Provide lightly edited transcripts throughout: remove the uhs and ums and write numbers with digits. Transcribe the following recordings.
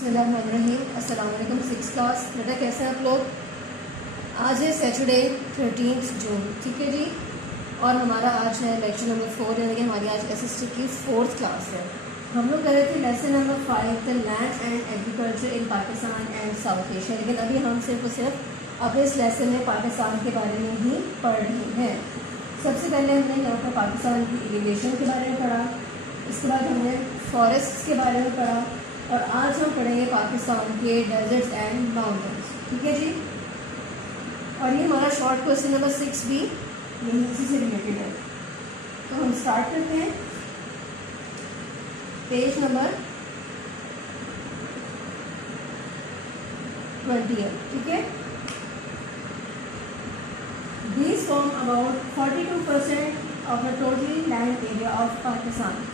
बिस्मिल्लाहिर्रहमानिर्रहीम। अस्सलाम वालेकुम सिक्स क्लास। बेटा कैसे हैं आप लोग? आज है सैटरडे 13 जून, ठीक है जी। और हमारा आज है लेक्चर नंबर 4, यानी कि हमारी आज एसएसटी की 4th क्लास है। हम लोग कर रहे थे lesson number 5 the land and agriculture in Pakistan and south Asia, लेकिन अभी हम सिर्फ और सिर्फ अपने इस लेसन में पाकिस्तान के बारे में ही पढ़ रहे हैं। सबसे पहले हमने यहाँ पर पाकिस्तान की एलिवेशन के बारे में पढ़ा, इसके बाद हमने फॉरेस्ट के बारे में पढ़ा, और आज हम पढ़ेंगे पाकिस्तान के डेजर्ट्स एंड माउंटेन्स, ठीक है जी। और ये हमारा शॉर्ट क्वेश्चन नंबर 6 भी यही इसी से रिलेटेड है। तो हम स्टार्ट करते हैं पेज नंबर 20, ठीक है। These form about 42% of the total land area of Pakistan.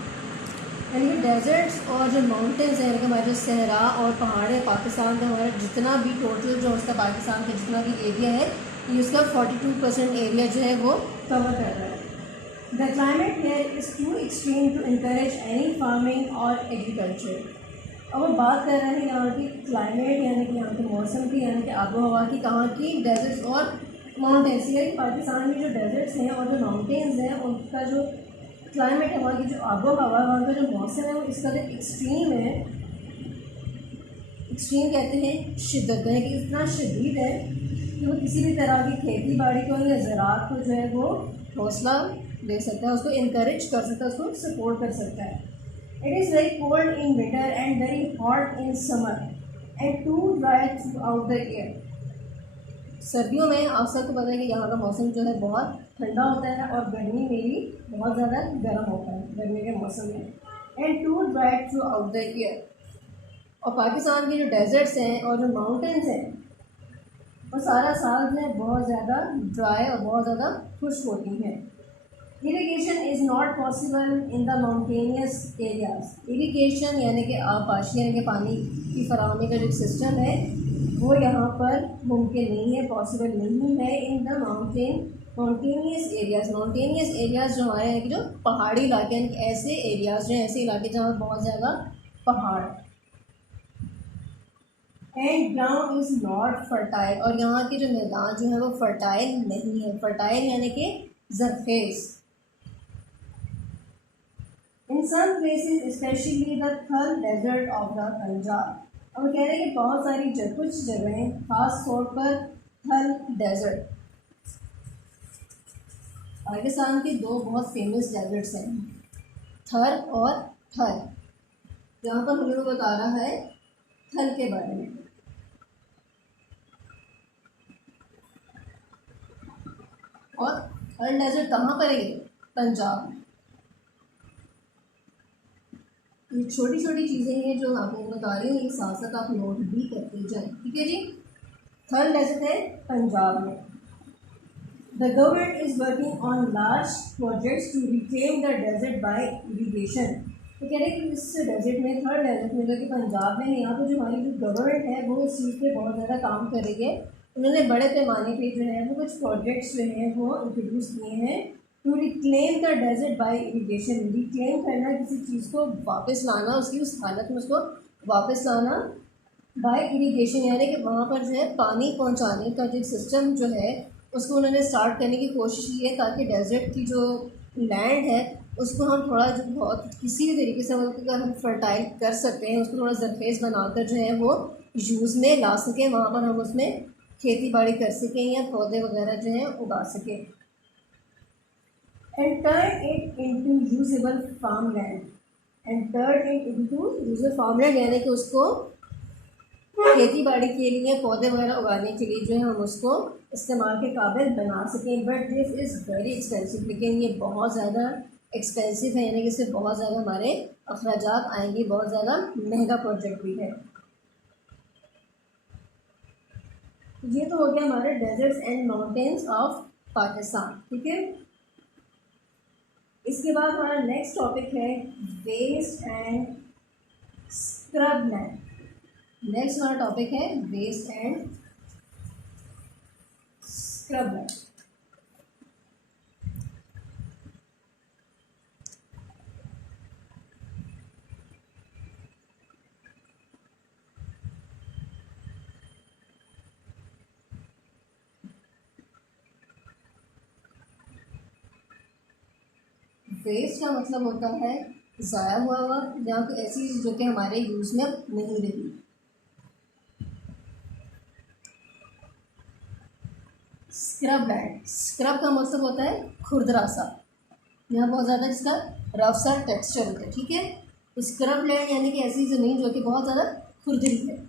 यानी कि डेजर्ट्स और जो माउंटेन्स हैं, हमारे जो सहरा और पहाड़ है पाकिस्तान का, हमारा जितना भी टोटल जो उसका पाकिस्तान का जितना भी एरिया है, ये उसका 42% एरिया जो है वो कवर कर रहा है। The climate here is too extreme to encourage any farming और एग्रीकल्चर। अब वो बात कर रहे हैं यहाँ की क्लाइमेट, यानी कि यहाँ के मौसम की, यानी कि आबो हवा की, कहाँ की, डेजर्ट्स और माउंटेन्स। यानी पाकिस्तान में जो डेजर्ट्स हैं और जो माउंटेन्स हैं उनका जो क्लाइमेट है, वहाँ की जो आबो हवा, वहाँ का जो मौसम है वो इसका जो एक्सट्रीम है, एक्सट्रीम कहते हैं शिद्दत है, कि इतना शदीद है कि वो किसी भी तरह की खेती बाड़ी को या ज़राअत को जो है वो हौसला दे सकता है, उसको इनकरेज कर सकता है, उसको सपोर्ट कर सकता है। It is very cold in winter and very hot in summer and too dry throughout the year. सर्दियों में आप सबको पता है कि यहाँ का मौसम जो है बहुत ठंडा होता है और गर्मी में भी बहुत ज़्यादा गर्म होता है गर्मी के मौसम में। And too dry throughout the year. और पाकिस्तान के जो डेजर्ट्स हैं और जो माउंटेन्स हैं वो सारा साल जो है बहुत ज़्यादा ड्राई और बहुत ज़्यादा खुश्क होती हैं। Irrigation is not possible in the mountainous areas. Irrigation यानी कि आबपाशी, यानी कि पानी की फराहमी का जो सिस्टम है वो यहाँ पर मुमकिन नहीं है, पॉसिबल नहीं है in the mountainous areas. Mountainous areas जो हमारे हैं कि जो पहाड़ी इलाके, यानी कि ऐसे एरियाज जो हैं, ऐसे इलाके जहाँ बहुत ज़्यादा पहाड़। And ground is not fertile. और यहाँ के जो मैदान जो है वो फर्टाइल नहीं है। फर्टाइल यानी कि ज़रखेज़। इन सम प्लेसेस स्पेशली द थल डेजर्ट ऑफ द पंजाब। अब कह रहे हैं कि बहुत सारी कुछ जगहें, खास तौर पर थल डेजर्ट, पाकिस्तान के दो बहुत फेमस डेजर्ट्स हैं, थर और थल। यहाँ पर हमें वो बता रहा है थल के बारे में। और थल डेजर्ट कहाँ पर है? पंजाब में। ये छोटी छोटी चीज़ें हैं जो आपको बता रही हूँ, एक साथ साथ आप नोट भी करते जाएं, ठीक है जी। थल डेजर्ट है पंजाब में। The government is working on large projects to reclaim the desert by irrigation. तो कह रहे हैं कि इस डेजर्ट में, थर्ड डेजर्ट में जो कि पंजाब में है, यहाँ पर जो हमारी जो गवर्नमेंट है वो इस चीज़ पे बहुत ज़्यादा काम कर रही है। उन्होंने बड़े पैमाने पे जो है वो कुछ प्रोजेक्ट्स जो हैं वो इंट्रोड्यूस किए हैं to reclaim the desert by irrigation. Reclaim करना, किसी चीज़ को वापस लाना, उसकी उस हालत में उसको वापस लाना बाय इरिगेशन, यानी कि वहाँ पर जो है पानी पहुँचाने का जो सिस्टम जो है उसको उन्होंने स्टार्ट करने की कोशिश की है, ताकि डेजर्ट की जो लैंड है उसको हम थोड़ा जो बहुत किसी भी तरीके से अगर हम फर्टाइल कर सकते हैं, उसको थोड़ा ज़रखेज़ बनाकर जो है वो यूज़ में ला सकें, वहाँ पर हम उसमें खेती बाड़ी कर सकें या पौधे वगैरह जो हैं उगा सकें। And turn it into usable farmland. And turn it into usable farmland, यानी कि उसको खेती बाड़ी के लिए, पौधे वगैरह उगाने के लिए जो है हम उसको इस्तेमाल के काबिल बना सकें। But this is very expensive. लेकिन ये बहुत ज़्यादा एक्सपेंसिव है, यानी कि इससे बहुत ज़्यादा हमारे अखराजात आएंगे, बहुत ज़्यादा महंगा प्रोजेक्ट भी है। ये तो हो गया हमारे deserts and mountains of Pakistan, ठीक है। इसके बाद हमारा नेक्स्ट टॉपिक है waste and scrub land. Next हमारा टॉपिक है waste and scrub land. Waste का मतलब होता है ज़ाया हुआ हुआ या कोई ऐसी चीज़ जो कि हमारे यूज़ में अब नहीं रही। स्क्रब लैंड, स्क्रब का मतलब होता है खुरदरा सा, यहाँ बहुत ज़्यादा इसका रफ सा टेक्सचर होता है, ठीक है। तो स्क्रब लैंड यानी कि ऐसी ज़मीन जो कि बहुत ज़्यादा खुरदरी है।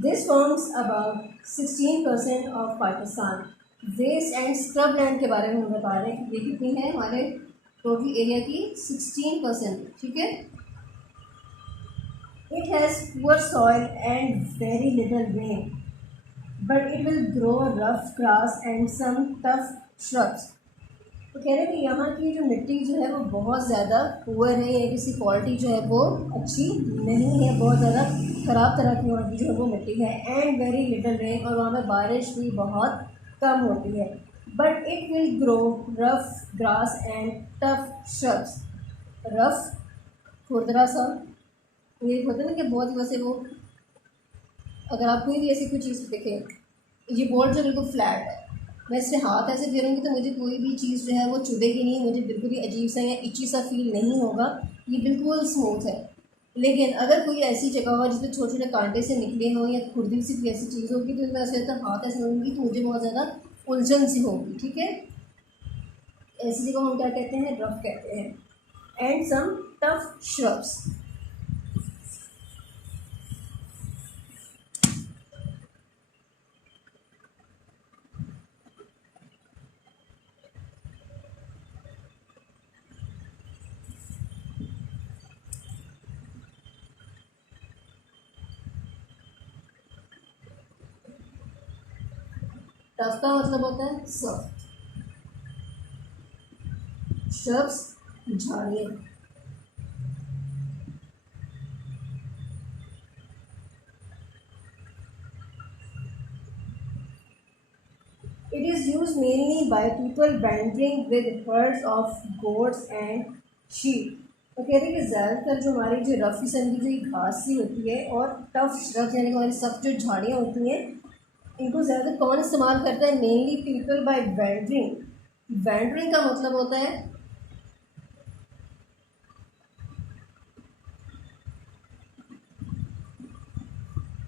This forms about 16% of Pakistan. Waste and scrub land के बारे में हम बता रहे हैं कि ये कितनी है हमारे टोटल एरिया की 16%, ठीक है। It has poor soil and very little rain but it will grow rough grass and some tough shrubs. तो कह रहे हैं कि यहाँ की जो मिट्टी जो है वो बहुत ज़्यादा पुअर है, या किसी क्वालिटी जो है वो अच्छी नहीं है, बहुत ज़्यादा ख़राब तरह की वहाँ की जो है वो मिट्टी है। एंड वेरी लिटल रेन, और वहाँ पर बारिश भी बहुत कम होती है। But it will grow rough grass and tough shrubs. Rough खुरदरा सा, ये होता है ना कि बहुत वैसे वो, अगर आप कोई भी ऐसी कोई चीज़ देखें, ये बोर्ड जो बिल्कुल फ्लैट है, मैं इससे हाथ ऐसे फेरूँगी तो मुझे कोई भी चीज़ जो है वो चुभेगी नहीं, मुझे बिल्कुल भी अजीब सा या इची सा फील नहीं होगा, ये बिल्कुल स्मूथ है। लेकिन अगर कोई ऐसी जगह हो जिसमें छोटे छोटे कांटे से निकले हों या खुरदी सी कोई ऐसी चीज़ होगी तो मैं ऐसे हाथ ऐसे लूँगी तो मुझे बहुत ज़्यादा उलझन सी होगी, ठीक है। ऐसी जगह हम क्या कहते हैं, रफ कहते हैं। And some tough shrubs. Tough का मतलब होता है सॉफ्ट। श्रब्स झाड़ियाँ। It is used mainly by people wandering with herds of goats and sheep। तो कहते हैं कि ज़्यादातर जो हमारी जो रफ किस्म की जो घास सी होती है और टफ श्रब्स यानी कि हमारी सख्त जो झाड़ियाँ होती हैं, इनको ज़्यादातर कौन इस्तेमाल करता है, mainly people by wandering. Wandering का मतलब होता है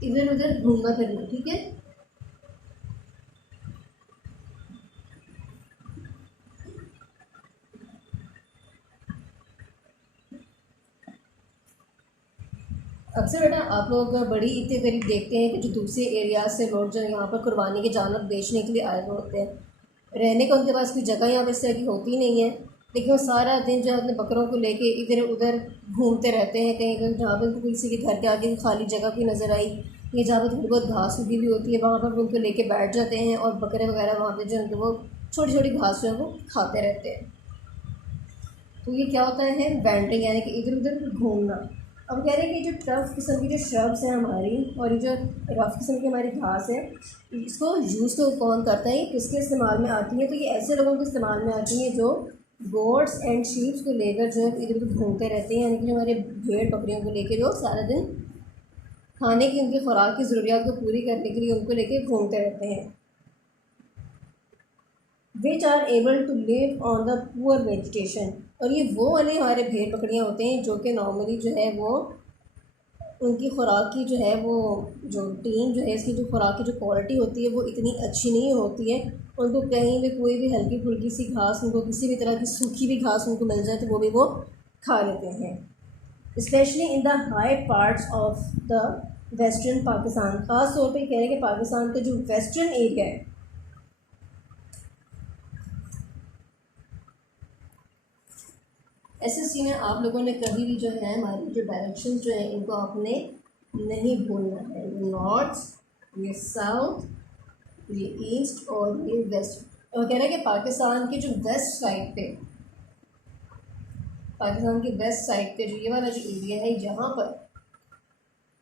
इधर उधर घूमना फिरना, ठीक है। अक्सर बेटा आप लोग बड़ी इतने करीब देखते हैं कि जो दूसरे एरिया से लोग जो यहाँ पर कुर्बानी के जानवर बेचने के लिए आए हुए होते हैं, रहने का उनके पास कोई जगह यहाँ पर इस तरह की होती नहीं है, लेकिन वो सारा दिन जो है अपने बकरों को लेके इधर उधर घूमते रहते हैं। कहीं कहीं जहाँ पर उनको किसी के घर के आगे खाली जगह कोई नज़र आई या जहाँ पर थोड़ी बहुत घास उगी हुई होती है, वहाँ पर उनको लेके बैठ जाते हैं और बकरे वगैरह वहाँ पर जो उनको वो छोटी छोटी घास जो है वो खाते रहते हैं। तो ये क्या होता है, वैंडरिंग यानी कि इधर उधर घूमना। अब कह रहे हैं कि जो टफ किस्म की जो श्रब्स हैं हमारी और ये जो रफ किस्म की हमारी घास है, इसको यूज़ तो कौन करता है, किसके इस्तेमाल में आती है, तो ये ऐसे लोगों के इस्तेमाल में आती हैं जो गोट्स एंड शीप्स को लेकर जो है इधर उधर घूमते रहते हैं, यानी कि जो हमारे भेड़ बकरियों को लेकर जो सारा दिन खाने की उनकी खुराक की ज़रूरियात को पूरी करने के लिए उनको लेकर घूमते रहते हैं। Which are able to live on the poor vegetation. और ये वो वाले हमारे भेड़ बकरियाँ होते हैं जो कि नॉर्मली जो है वो उनकी खुराक की जो है वो जो टीम जो है इसकी जो खुराक की जो क्वालिटी होती है वो इतनी अच्छी नहीं होती है। उनको कहीं भी कोई भी हल्की फुल्की सी घास, उनको किसी भी तरह की सूखी भी घास उनको मिल जाए तो वो भी वो खा लेते हैं। Specially in the high parts of the western Pakistan. ख़ास तौर पर कह रहे हैं कि पाकिस्तान का जो वेस्टर्न एरिया है, एसएसटी में आप लोगों ने कभी भी जो है हमारी जो डायरेक्शंस जो है इनको आपने नहीं भूलना है। ये नॉर्थ, ये साउथ, ये ईस्ट और ये वेस्ट। और कह रहे हैं कि पाकिस्तान की जो वेस्ट साइड पे, पाकिस्तान की वेस्ट साइड पे जो ये वाला जो एरिया है, यहाँ पर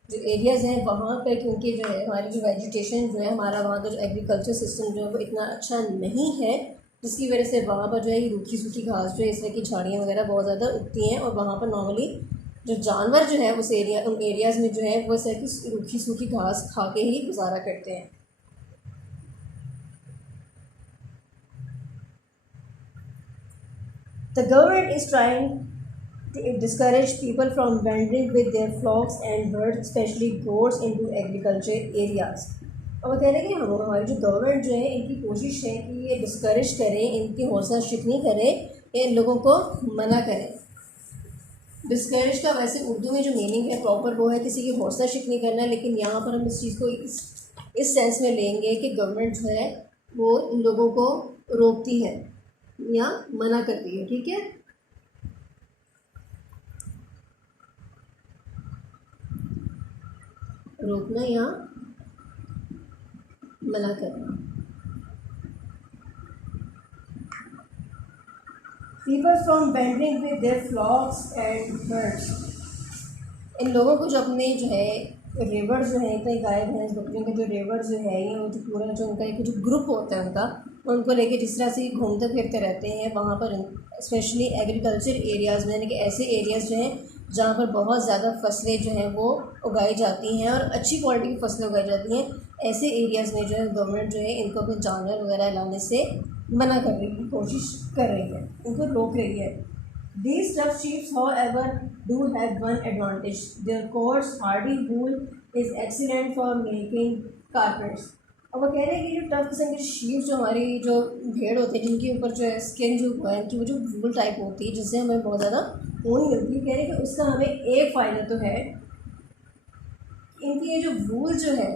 जो एरियाज़ हैं वहाँ पर क्योंकि जो है हमारी जो वेजिटेशन जो है हमारा वहाँ का जो एग्रीकल्चर सिस्टम जो है वो इतना अच्छा नहीं है, जिसकी वजह से वहाँ पर जो है ये रूखी सूखी घास जो है इस तरह की झाड़ियाँ वगैरह बहुत ज़्यादा उगती हैं और वहाँ पर नॉर्मली जो जानवर जो है उस एरिया उन एरियाज़ में जो है वो ऐसे कि रूखी सूखी घास खा के ही गुजारा करते हैं। The government is trying to discourage people from wandering with their flocks and herds, especially goats, into agriculture areas. और वो कह रहे हैं कि हमारी जो गवर्नमेंट जो है इनकी कोशिश है कि ये डिस्करेज करें, इनकी हौसला शिकनी करें, इन लोगों को मना करें। डिस्करेज का वैसे उर्दू में जो मीनिंग है प्रॉपर वो है किसी की हौसला शिकनी करना, लेकिन यहाँ पर हम इस चीज़ को इस सेंस में लेंगे कि गवर्नमेंट जो है वो इन लोगों को रोकती है या मना करती है। ठीक है, रोकना या मना करना। People from wandering with their flocks and herds, इन लोगों को जो अपने जो है रिवर जो है कई गाय भैंस बकरियों का जो रिवर जो है ये जो पूरा जो उनका एक जो ग्रुप होता है उनको लेके जिस तरह से घूमते फिरते रहते हैं वहाँ पर, स्पेशली एग्रीकल्चर एरियाज़ में, यानी कि ऐसे एरियाज़ जो हैं जहाँ पर बहुत ज़्यादा फसलें जो हैं वो उगाई जाती हैं और अच्छी क्वालिटी की फसलें उगाई जाती हैं, ऐसे एरियाज़ में जो है गवर्नमेंट जो है इनको अपने जानवर वगैरह लाने से मना कर रही है, कोशिश कर रही है, इनको रोक रही है। These tough sheep, however, do have one advantage. Their coarse, hardy wool is excellent for making carpets. अब वो कह रहे हैं कि जो टफ किस्म के शीप जो हमारी जो भेड़ होती है जिनके ऊपर जो है स्किन जो हुआ है इनकी वो जो वूल टाइप होती है जिससे हमें बहुत ज़्यादा ऊन मिलती है, कह रहे हैं कि उसका हमें एक फ़ायदा तो है, इनकी ये जो वूल जो है,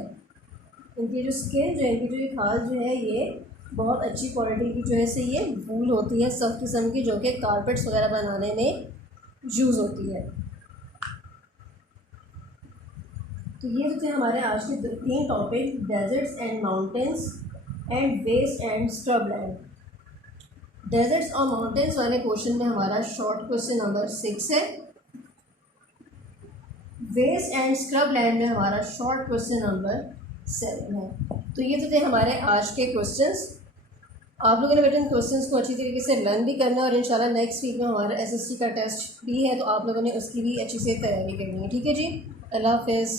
इनकी जो स्किन जो है, इनकी जो खाल जो है ये बहुत अच्छी क्वालिटी की जो है से ये वूल होती है सब किस्म की, जो कि कारपेट्स वगैरह बनाने में यूज़ होती है। तो ये थे हमारे आज के 3 topic, deserts and mountains and waste and scrubland. Deserts और माउंटेन्स वाले क्वेश्चन में हमारा शॉर्ट क्वेश्चन नंबर 6 है। वेस्ट एंड स्क्रबलैंड में हमारा शॉर्ट क्वेश्चन नंबर 7 है। तो ये तो थे हमारे आज के क्वेश्चंस। आप लोगों ने बेटा इन क्वेश्चंस को अच्छी तरीके से लर्न भी करना है और इंशाल्लाह नेक्स्ट वीक में हमारा एसएससी का टेस्ट भी है, तो आप लोगों ने उसकी भी अच्छी से तैयारी करनी है। ठीक है जी, अल्लाह हाफ़िज़।